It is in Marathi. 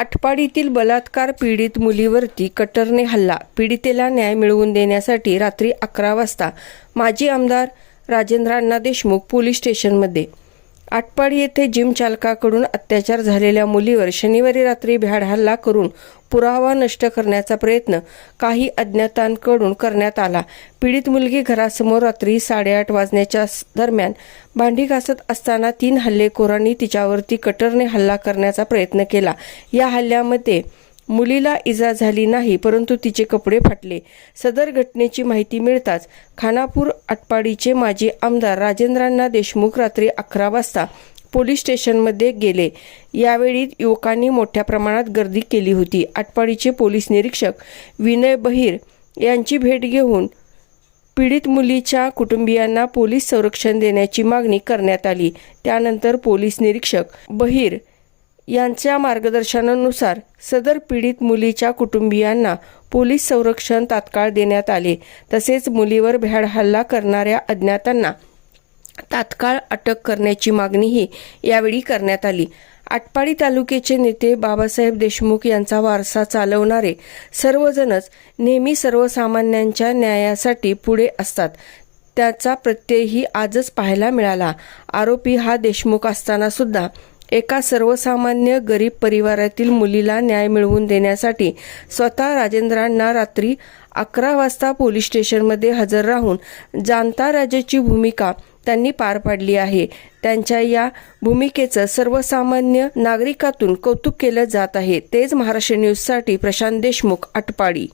आटपाडीतील बलात्कार पीडित मुलीवरती कटरने हल्ला. पीडितेला न्याय मिळवून देण्यासाठी रात्री अकरा वाजता माजी आमदार राजेंद्र अण्णा देशमुख पोलीस स्टेशनमध्ये आटपाडी येथे जिम चालकाकडून अत्याचार झालेल्या मुलीवर शनिवारी रात्री भ्याड हल्ला करून पुरावा नष्ट करण्याचा प्रयत्न काही अज्ञातांकडून करण्यात आला. पीडित मुलगी घरासमोर रात्री साडेआठ वाजण्याच्या दरम्यान भांडी घासत असताना तीन हल्लेखोरांनी तिच्यावरती कटरने हल्ला करण्याचा प्रयत्न केला. या हल्ल्यामध्ये मुलीला इजा झाली नाही परंतु तिचे कपडे फाटले. सदर घटनेची माहिती मिळताच खानापूर आटपाडीचे माजी आमदार राजेंद्रांना देशमुख रात्री अकरा वाजता पोलीस स्टेशनमध्ये गेले. यावेळी युवकांनी मोठ्या प्रमाणात गर्दी केली होती. आटपाडीचे पोलीस निरीक्षक विनय बहिर यांची भेट घेऊन पीडित मुलीच्या कुटुंबियांना पोलीस संरक्षण देण्याची मागणी करण्यात आली. त्यानंतर पोलीस निरीक्षक बहिर यांच्या मार्गदर्शनानुसार सदर पीडित मुलीच्या कुटुंबियांना पोलीस संरक्षण तात्काळ देण्यात आले. तसेच मुलीवर भ्याड हल्ला करणाऱ्या अज्ञातांना तात्काळ अटक करण्याची मागणीही यावेळी करण्यात आली. आटपाडी तालुक्याचे नेते बाबासाहेब देशमुख यांचा वारसा चालवणारे सर्वजणच नेहमी सर्वसामान्यांच्या न्यायासाठी पुढे असतात. त्याचा प्रत्ययही आजच पाहायला मिळाला. आरोपी हा देशमुख असताना सुद्धा एका सर्वसामान्य गरीब परिवारातील मुलीला न्याय मिळवून देण्यासाठी स्वतः राजेंद्रांना रात्री अकरा वाजता पोलीस स्टेशनमध्ये हजर राहून जाणता राजाची भूमिका त्यांनी पार पाडली आहे. त्यांच्या या भूमिकेचं सर्वसामान्य नागरिकातून कौतुक केलं जात आहे. तेच महाराष्ट्र न्यूजसाठी प्रशांत देशमुख आटपाडी.